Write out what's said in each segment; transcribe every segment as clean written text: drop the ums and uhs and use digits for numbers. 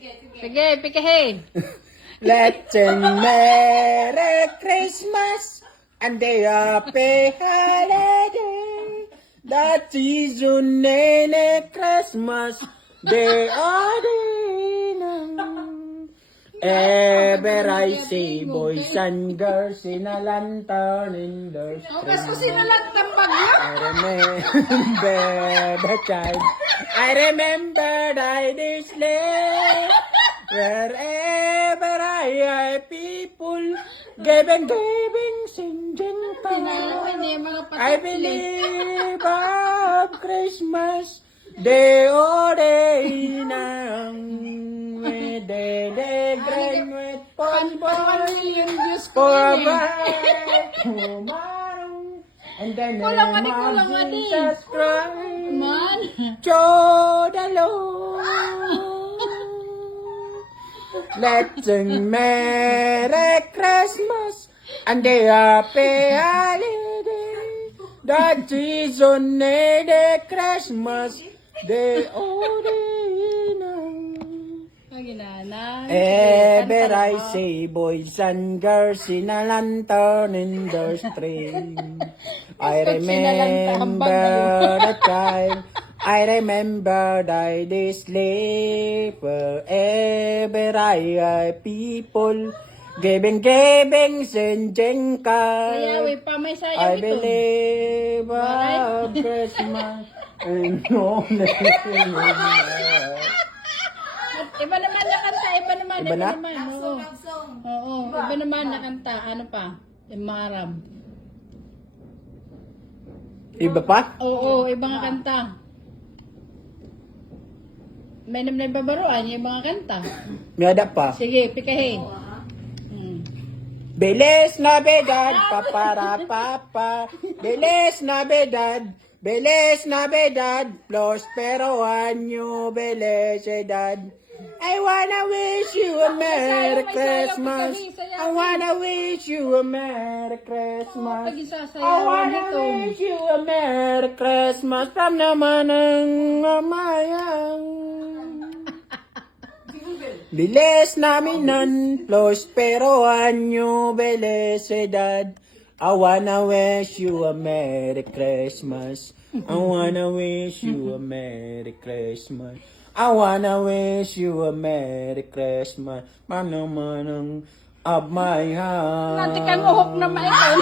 Sige, pikahin. Let's sing Merry Christmas and the happy holiday. That season in Christmas, they are ever I see boys and girls in a lantern in the street. Kaso sinalantang bagyo. I remember the child. I remember I sleigh. Wherever I people giving, singing I believe of Christmas day or day nang with the grand with ponbon for tomorrow and then Jesus Christ Man. Joe the Lord. Let's sing Merry Christmas and the happy holiday. That season the Christmas they already know. Ever I see boys and girls in a lantern in the street. I remember the time. I remember I sleep wherever I people giving, singing Sayawi pa, may sayaw I ito. believe of Christmas and no Iba naman na kanta, iba naman. Iba na? Oo, iba naman na kanta. Ano pa? Imaram. Iba pa? Oo, iba nga kanta. May naman babaruan, yung mga kanta. May ada pa. Sige, pikahin. Bilis Navidad, papara papa. Bilis Navidad, prospero año, felicidad. I wanna wish you a Merry Christmas. I wanna wish you a Merry Christmas. Pag I isasayawan wanna ito. wish you a Merry Christmas from naman ng mamayang. Bilis namin nun, prospero año, felicidad. I wanna wish you a Merry Christmas. I wanna wish you a Merry Christmas. I wanna wish you a Merry Christmas. Manong of my heart. Nanti kang uhok na maikon.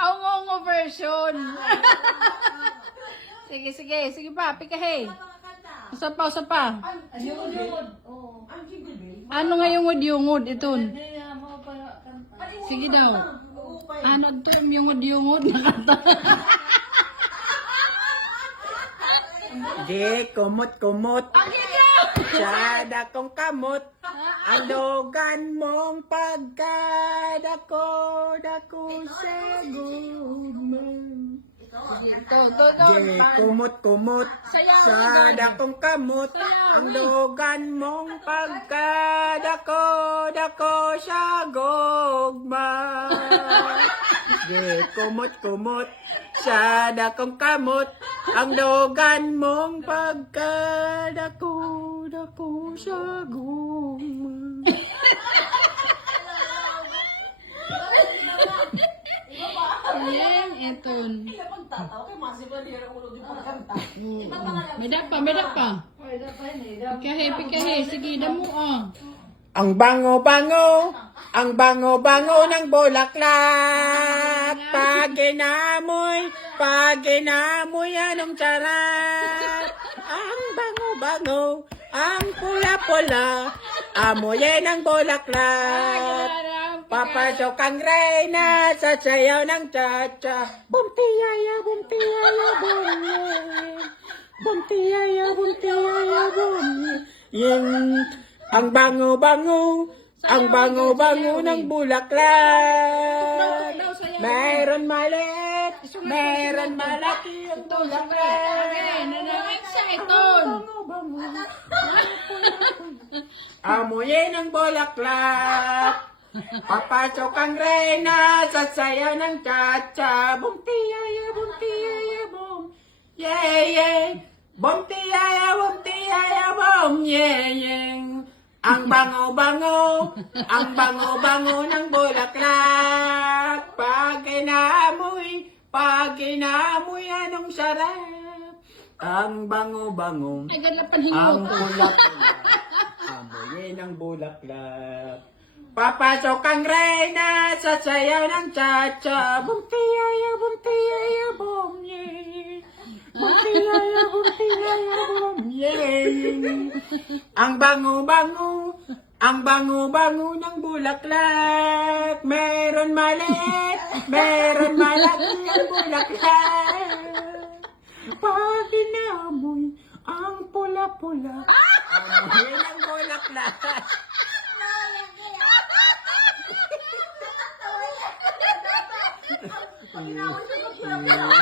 Ang ngongo version. Sige pa, pikahin. Usa pa. Ano nga yung yungod ito? Sige daw. Ano to yung yungod na kanta? Di kumot. Sada kong kamot. Ang dogan mong pagkadako sa gumang. Di kumot. Sada kong kamot. Ang dogan mong pagkadako sa gugma. Di kumot. Sada kong kamot. Ang dogan mong pagkadako sa gugma. Ayan, eton. Medak pa. Pikahe. Sige, damo Ang bango-bango ng bulaklak. Pag inamoy, anong sarap. Ang bango-bango, ang pula-pula, amoy ng bulaklak. Papasok ang reyna sa sayaw ng cha-cha. Bumtiyaya, bum. Bumtiyaya, bum. Yung ang bango-bango ng bulaklak. Meron malaki yung bulaklak. Amoy ng bulaklak. Papasok ang reyna sa sayaw ng cha-cha. Bum tiyaya bum. Yeah. Bumtiyaya, bum, yeyeng. Ang bango-bango ng bulaklak. Pag inaamoy, anong sarap. Ang bango-bango, Ay, ganun panhingo ang ko. pula-pula, amoy ng bulaklak. Papasok ang reyna sa sayaw ng cha-cha. Bumtiyaya, bum, yeyeng. Bumtiyaya, bum, yeyeng. Ang bango-bango ng bulaklak. Meron maliit, meron malaki ang bulaklak. Pag inamoy ang pula-pula, amoy ng bulaklak. Pag inaaway siya sa pula-pula.